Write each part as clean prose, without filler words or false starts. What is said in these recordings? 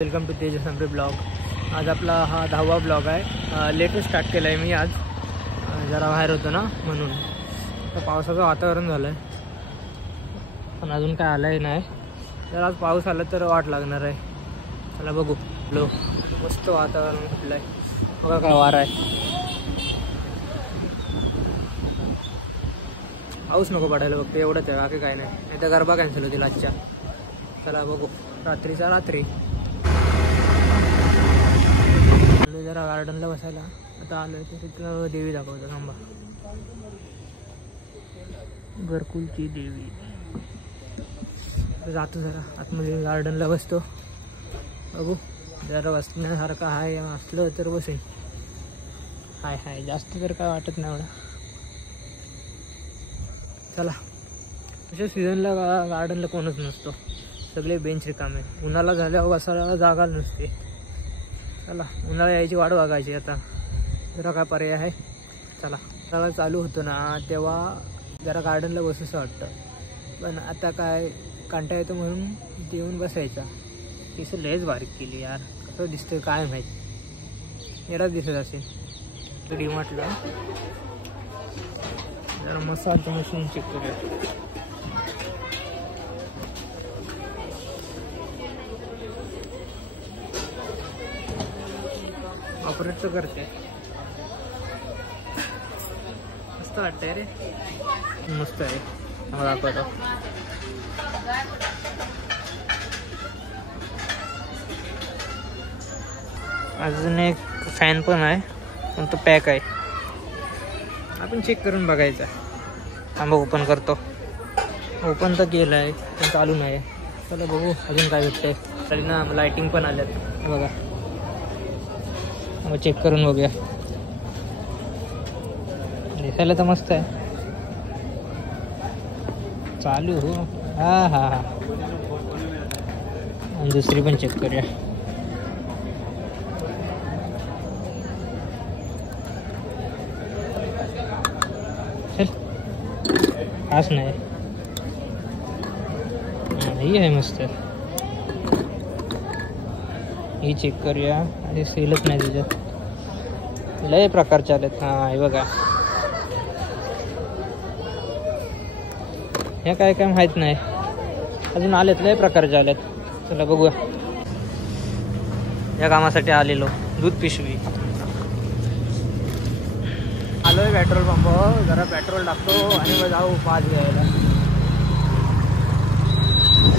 Welcome to Tejas Sampre blog. आज आपला हा 10वा ब्लॉग आहे। लेटेस्ट स्टार्ट केला आहे मी आज, जरा बाहेर होतो ना म्हणून। तर पावसाचं वातावरण झालं आहे पण अजून काय आलंही नाही। जर आज पाऊस आला तर वाट लागणार आहे। चला बघू। लो मस्त वातावरण कुठलं आहे बघा, काय वारा आहे। पाऊस नको पडायला फक्त एवढंच आहे, बाकी काय नाही। नाही तर गरबा कॅन्सल होतील आजच्या। चला बघू रात्रीचा रात्री। जरा गार्डनला बसायला आता आलोय, तर तिथं देवी दाखवतो थांबा। घरकुलची देवी। जातो जरा आतमध्ये, गार्डनला बसतो। बघू जरा बसण्यासारखं आहे, असलं तर बसेन। हाय जास्त तर काय वाटत नाही एवढा। चला, अशा सीझनला गार्डनला कोणच नसतो, सगळे बेंच रिकामे। उन्हाळा झाल्यावर बसायला जागा नसते। चला उन्हाळा यायची वाट बघायची आता, जरा काय पर्याय आहे। चला, उन्हाळा चालू होतो ना तेव्हा जरा गार्डनला बसूसं वाटतं, पण आता काय कंटाळा येतो म्हणून येऊन बसायचा। केस लयच बारीक केली यार, कसं दिसतंय काय माहीत, एवढाच दिसत असेल। डीमार्टला जरा मसाज मशीन चेक करूया। ऑपरेटचं करते, मस्त वाटतंय रे, मस्त आहे। मला दाखवतो। अजून एक फॅन पण आहे, पण तो पॅक आहे। आपण चेक करून बघायचा। थांबा ओपन करतो। ओपन तर केलं आहे पण चालू नाही। चला बघू अजून काय भेटतंय। तरी ना लाइटिंग पण आल्यात बघा, चेक करून बघूया। दिसायला तर मस्त आहे, चालू हो। हा दुसरी पण चेक करूया। चल खास नाही, ही आहे मस्त। ही चेक करूया। आणि सेलच नाही त्याच्यात, लय प्रकारचे आलेत। हा हे बघा, हे काय काय माहित नाही, अजून आलेत, लय प्रकारचे आलेत। चला बघूया। या कामासाठी आलेलो, दूध पिशवी। आलोय पेट्रोल पंप, जरा पेट्रोल टाकतो आणि मग जाऊ पाच घ्यायला।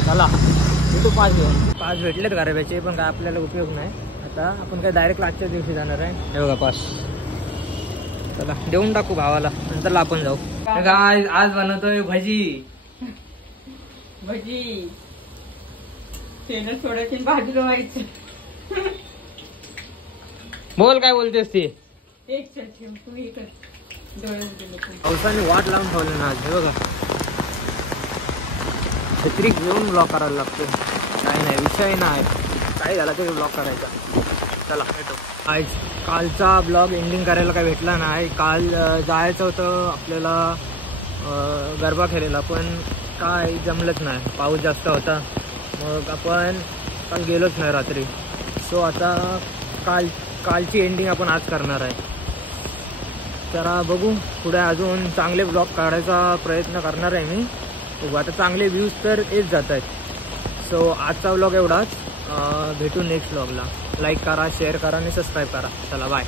चला तू पाच घेऊन। पाच भेटलेत गरब्याचे, पण काय आपल्याला उपयोग नाही। आता आपण काय डायरेक्ट आजच्या दिवशी जाणार आहे। हे बघा पास, चला देऊन टाकू भावाला, नंतर आपण जाऊ। काय आज बनवतोय भजी। तेल सोडायची, भाजी रवायची। बोल काय बोलतेस ती। एक ठेव तू, एक पावसाने वाट लावून ठेवलं ना आज। हे बघा छत्री घेऊन ब्लॉक करायला लागतो। काय नाही विषय नाही, काय झाला तरी ब्लॉक करायचा। चला भेटू। आज कालचा ब्लॉग एंडिंग करायला काय भेटला नाही। काल जायचं होतं आपल्याला गरबा खेळायला, पण काय जमलंच नाही, पाऊस जास्त होता। मग आपण काल गेलोच नाही रात्री। सो आता कालची एंडिंग आपण आज करणार आहे। जरा बघू पुढे अजून चांगले ब्लॉग काढायचा प्रयत्न करणार आहे मी। बघू आता, चांगले व्ह्यूज तर येत जात आहेत। सो आजचा व्लॉग एवढाच, भेटू नेक्स्ट व्लॉगला। लाईक करा, शेअर करा आणि सबस्क्राईब करा। चला बाय।